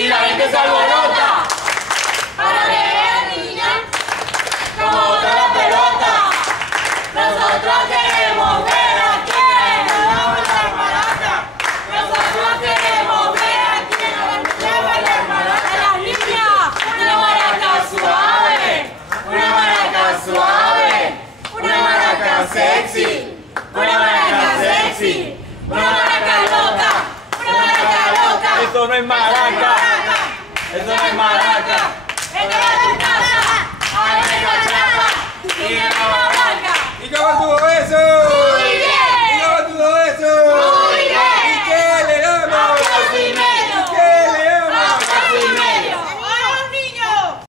y la gente se alborota. Para leer, niña, Como bota la pelota. nosotros queremos ver a quién nos damos la hermanata. Nosotros queremos ver a quién nos damos la hermanata. Las niñas, una maraca suave, Una maraca suave. una maraca sexy, una maraca sexy, una maraca loca, una maraca loca. Eso no es maraca. Eso no es maraca.